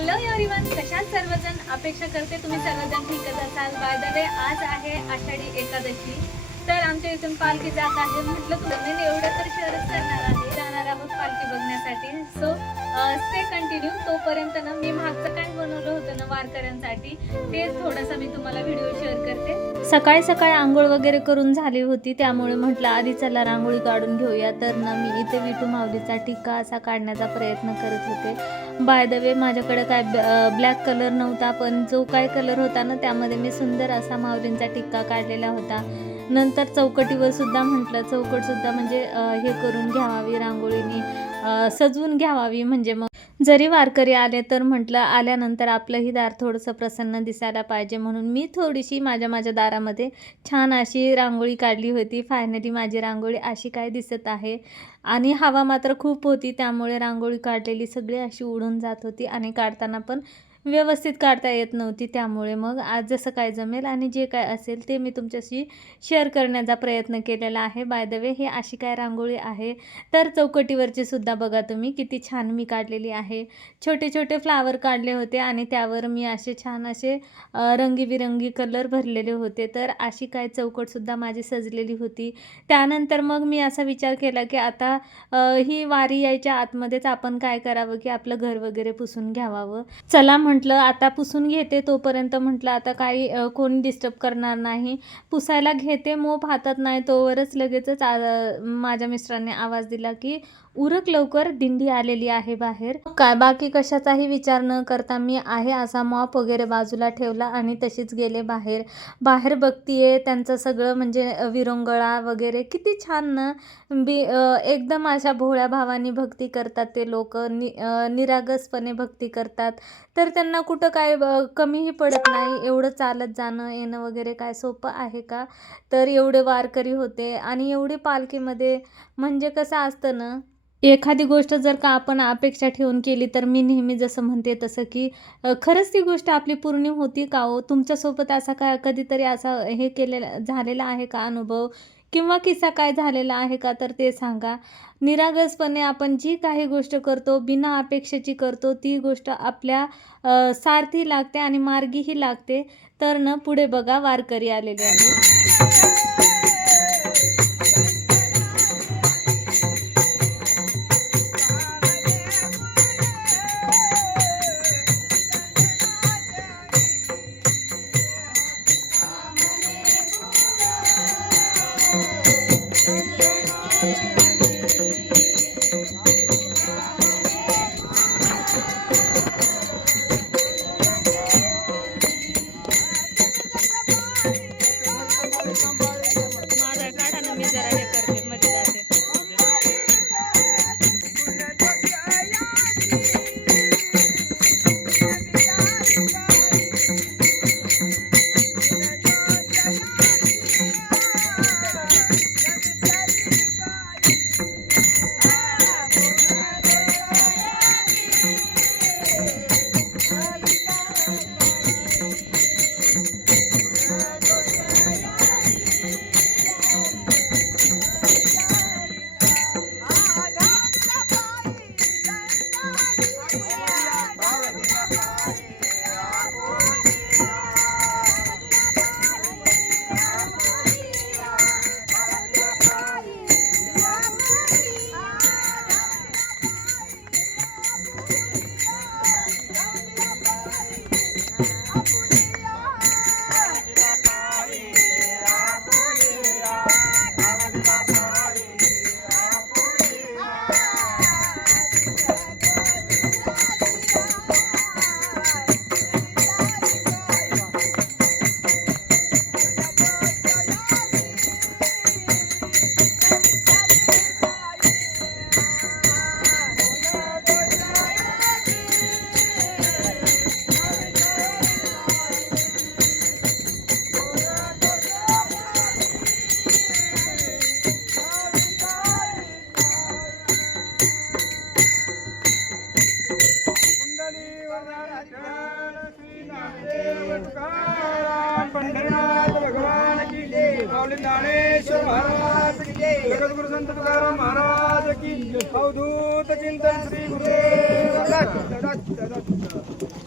Hello everyone, कशात सर्वजण? अपेक्षा करते तुम्ही सर्वजण ठीकच असाल. बाय द वे, आज आहे आषाढी एकादशी. तर आमच्या इथून पालखी जात आहे. म्हटलं तुम्ही एवढं तर शेअरच करणार आहे, जाणार आहोत पालखी बघण्यासाठी. So stay continue. तोपर्यंत ना मी मागचं काय बनवलं होतं ना वारकऱ्यांसाठी, तेच थोडंसं मी तुम्हाला व्हिडिओ शेअर करते. सकाळी सकाळी आंघोळ वगैरे करून झाली होती, त्यामुळे म्हटलं आधी चला रांगोळी काढून घेऊया. तर ना मी इथे विठू माऊलीचा टिक्का असा काढण्याचा प्रयत्न करत होते. बाय द वे, माझ्याकडे काय ब्लॅक कलर नव्हता, पण जो काय कलर होता ना त्यामध्ये मी सुंदर असा माऊलींचा टिक्का काढलेला होता. नंतर चौकटीवर सुद्धा म्हटलं चौकटसुद्धा म्हणजे हे करून घ्यावी, रांगोळीने सजवून घ्यावावी. म्हणजे मग जरी वारकरी आले तर म्हटलं आल्यानंतर आपलंही दार थोडंसं प्रसन्न दिसायला पाहिजे, म्हणून मी थोडीशी माझ्या दारामध्ये छान अशी रांगोळी काढली होती. फायनली माझी रांगोळी अशी काय दिसत आहे. आणि हवा मात्र खूप होती, त्यामुळे रांगोळी काढलेली सगळी अशी उडून जात होती आणि काढताना पण व्यवस्थित काढता येत नव्हती. त्यामुळे मग आज जसं काय जमेल आणि जे काय असेल ते मी तुमच्याशी शेअर करण्याचा प्रयत्न केलेला आहे. बाय द वे, हे अशी काय रांगोळी आहे. तर चौकटीवरची सुद्धा बघा तुम्ही किती छान मी काढलेली आहे. छोटे छोटे फ्लावर काढले होते आणि त्यावर मी असे छान असे रंगीबिरंगी कलर भरलेले होते. तर अशी काय चौकटसुद्धा माझी सजलेली होती. त्यानंतर मग मी असा विचार केला की आता ही वारी यायच्या आतमध्येच आपण काय करावं की आपलं घर वगैरे पुसून घ्यावावं. चला म्हटलं आता पुसून घेते, तोपर्यंत म्हटलं आता काही कोणी डिस्टर्ब करणार नाही. पुसायला घेते, मोप हातात नाही तोवरच लगेचच माझ्या मिस्टरांनी आवाज दिला की उरक लवकर, दिंडी आलेली आहे बाहेर. काय बाकी कशाचाही विचार न करता मी आहे असा मॉप वगैरे बाजूला ठेवला आणि तशीच गेले बाहेर. बाहेर बघतीये त्यांचं सगळं म्हणजे विरंगुळा वगैरे किती छान ना. एकदम अशा भोळ्या भावानी भक्ती करतात ते लोक, निरागसपणे भक्ती करतात. तर त्यांना कुठं काय कमीही पडत नाही. एवढं चालत जाणं येणं वगैरे काय सोपं आहे का? तर एवढे वारकरी होते आणि एवढी पालखीमध्ये म्हणजे कसं असतं ना, एखादी गोष्ट जर का आपण अपेक्षा ठेवून केली तर मी नेहमी जसं म्हणते तसं की खरंच ती गोष्ट आपली पूर्ण होती का हो? तुमच्यासोबत असा काय कधीतरी असा हे केलेला झालेला आहे का अनुभव किंवा किस्सा काय झालेला आहे का? तर ते सांगा. निरागसपणे आपण जी काही गोष्ट करतो बिना अपेक्षेची करतो, ती गोष्ट आपल्या सारथी लागते आणि मार्गीही लागते. तर न पुढे बघा वारकरी आलेले आहेत. माझा काढा ना, मी जरा हे करते, मध्ये जाते. पंढरीनाथ भगवान की जय, माऊली ज्ञानेश्वर महाराज की जय, जगद्गुरु संत तुकाराम महाराज की जय, अवधूत चिंतन श्री गुरुदेव दत्त.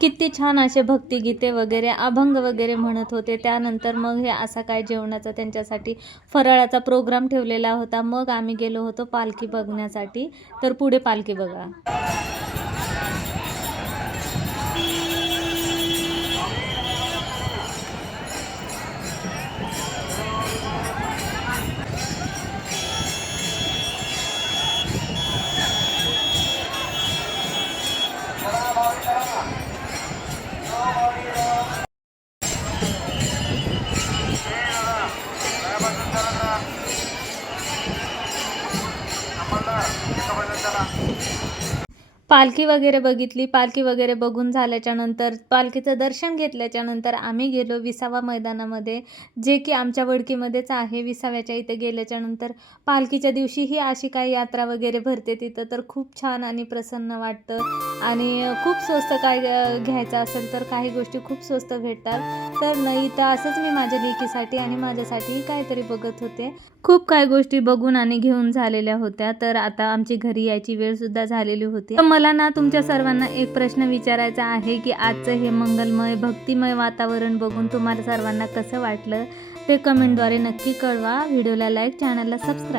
किती छान असे भक्तिगीते वगैरे अभंग वगैरे म्हणत होते. त्यानंतर मग हे असा काय जेवणाचा त्यांच्यासाठी फराळाचा प्रोग्राम ठेवलेला होता. मग आम्ही गेलो होतो पालखी बघण्यासाठी. तर पुढे पालखी बघा. पालखी वगैरे बघितली. पालखी वगैरे बघून झाल्याच्या नंतर पालखीचं दर्शन घेतल्याच्या नंतर आम्ही गेलो विसावा मैदानामध्ये, जे की आमच्या वडकीमध्येच आहे. विसाव्याच्या इथे गेल्याच्या नंतर पालखीच्या दिवशी ही अशी काही यात्रा वगैरे भरते तिथं. तर खूप छान आणि प्रसन्न वाटतं आणि खूप स्वस्त काय घ्यायचं असेल तर काही गोष्टी खूप स्वस्त भेटतात. तर नाही तर असंच मी माझ्या लेकीसाठी आणि माझ्यासाठी काहीतरी बघत होते. खूप काही गोष्टी बघून आणि घेऊन झालेल्या होत्या. तर आता आमची घरी यायची वेळ सुद्धा झालेली होती. तर मला ना तुमच्या सर्वांना एक प्रश्न विचारायचा आहे की आजचं हे मंगलमय भक्तिमय वातावरण बघून तुम्हाला सर्वांना कसं वाटलं ते कमेंटद्वारे नक्की कळवा. व्हिडिओला लाईक, चॅनलला सबस्क्राईब.